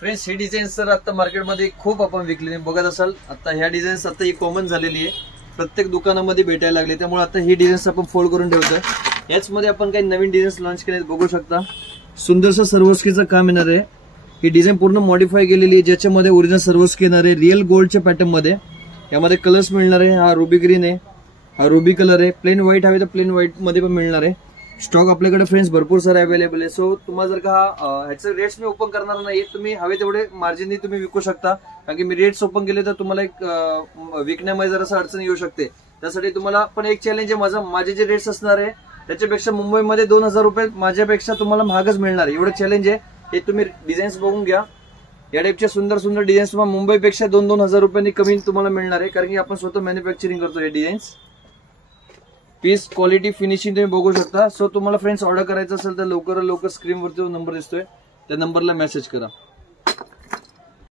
Friends ही designs तर आता मार्केटमध्ये खूप आपण विकले बघत असाल. आता ह्या डिझाईन्स आता ही कॉमन झालेली आहे, प्रत्येक दुकानामध्ये भेटायला लागले. त्यामुळे आता ही डिझाईन्स आपण फोल्ड करून ठेवतोय. याचमध्ये आपण काही नवीन डिझाईन्स लॉन्च केले बघू शकता. सुंदरसं सर्वस्कीचं काम येणार आहे. ही डिझाईन पूर्ण मॉडिफाय केलेली आहे, ज्याच्यामध्ये ओरिजिनल सर्वस्की येणार आहे रिअल गोल्डच्या पॅटर्न मध्ये. यामध्ये कलर्स मिळणार आहे. हा रुबी ग्रीन आहे, हा रुबी कलर आहे. प्लेन व्हाईट हवे तर प्लेन व्हाईट मध्ये पण मिळणार आहे. स्टॉक आपल्याकडे फ्रेंड्स भरपूर सारे अवेलेबल आहे. सो तुम्हाला जर का ह्याचे रेट्स मी ओपन करणार नाही, तुम्ही हवे तेवढे मार्जिननी तुम्ही विकू शकता. कारण की मी रेट्स ओपन केले तर तुम्हाला एक विकण्यामध्ये जरासं अडचण येऊ शकते. त्यासाठी तुम्हाला पण एक चॅलेंज आहे माझे जे रेट्स असणार आहे त्याच्यापेक्षा मुंबईमध्ये 2000 रुपये माझ्यापेक्षा तुम्हाला महागच मिळणार आहे, एवढं चॅलेंज आहे. हे तुम्ही डिझाईन्स बघून घ्या. या टाईपचे सुंदर सुंदर डिझाईन्स तुम्हाला मुंबईपेक्षा 2-2 हजार रुपयांनी कमी तुम्हाला मिळणार आहे, कारण की आपण स्वतः मॅन्युफॅक्चरिंग करतो हे डिझाईन्स. पीस क्वालिटी फिनिशिंग तुम्ही बघू शकता. सो तुम्हाला फ्रेंड्स ऑर्डर करायचं असेल तर लवकर स्क्रीनवरती नंबर दिसतोय, त्या नंबरला मेसेज करा.